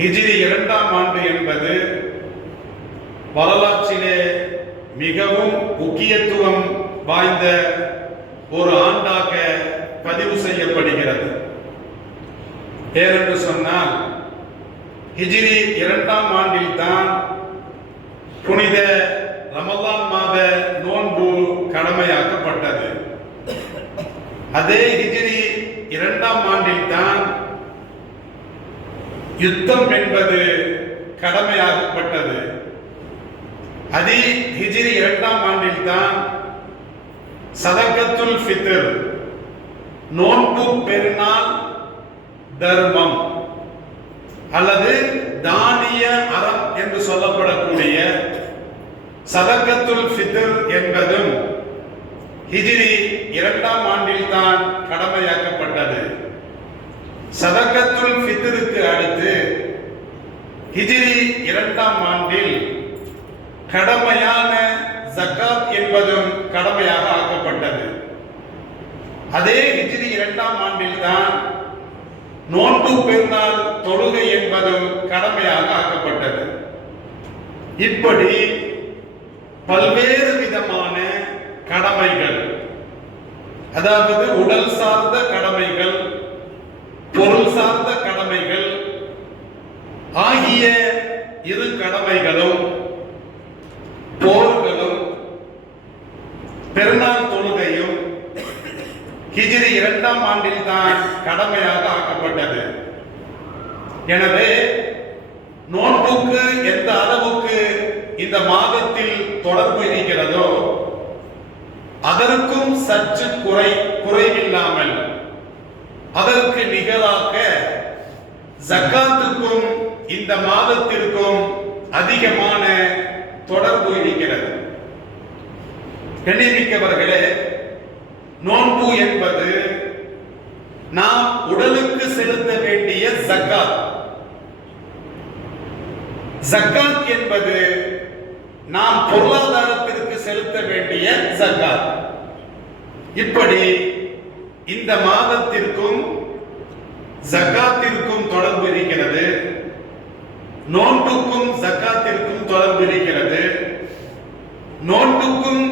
ஹிஜ்ரி 2ஆம் ஆண்டு என்பது வரலாற்றிலே மிகவும் முக்கியத்துவம் வாய்ந்த ஒரு ஆண்டாக பதிவு செய்யப்படுகிறது. ஏனென்று சொன்னால் ஹிஜ்ரி 2ஆம் ஆண்டில் தான் புனித ரமலான் மாத நோன்பு கடமையாக்கப்பட்டது. அதே ஹிஜ்ரி 2ஆம் ஆண்டில் தான் யுத்தம் என்பது கடமையாக்கப்பட்டது. அதே ஹிஜ்ரி 2ஆம் ஆண்டில் தான் சதகத்துல் ஃபித்ர் நோன்பு பெருநாள் தர்மம் அல்லது தானிய அறம் என்று சொல்லப்படக்கூடிய சதகத்துல் ஃபித்ர் என்பதும் ஹிஜ்ரி 2ஆம் ஆண்டில் தான் கடமையாக்கப்பட்டது. சதகத்துல் ஃபித்ருக்கு அடுத்து ஹிஜ்ரி 2ஆம் ஆண்டில் கடமையான ஜகாத் என்பதும் கடமையாக ஆக்கப்பட்டது. அதே ஹிஜ்ரி 2ஆம் ஆண்டில் தான் நோன்பு பெருநாள் தொழுகை என்பதும் கடமையாக ஆக்கப்பட்டது. இப்படி பல்வேறு விதமான கடமைகள், அதாவது உடல் சார்ந்த கடமைகள், பொருள் சார்ந்த கடமைகள் ஆகிய இரு கடமைகளும், போர்களும் பெருநாள் தொழுகையும் ஹிஜ்ரி 2ஆம் ஆண்டில் தான் கடமையாக ஆக்கப்பட்டது. எனவே நோன்புக்கு எந்த அளவுக்கு இந்த மாதத்தில் தொடர்பு இருக்கிறதோ அதற்கும் சற்று குறைவில்லாமல் அதற்கு நிகராக ஜகாத்துக்கும் இந்த மாதத்திற்கும் அதிகமான தொடர்பு இருக்கிறது. கண்ணியமிக்கவர்களே, நோன்பு என்பது நாம் உடலுக்கு செலுத்த வேண்டிய ஜகாத். ஜகாத் என்பது நாம் பொருளாதாரத்திற்கு செலுத்த வேண்டிய ஜகாத். இப்படி இந்த மாதத்திற்கும் ஜகாத்திற்கும் தொடர்பு இருக்கிறது, நோன்புக்கும் ஜகாத்திற்கும் தொடர்பு இருக்கிறது. நோன்புக்கும்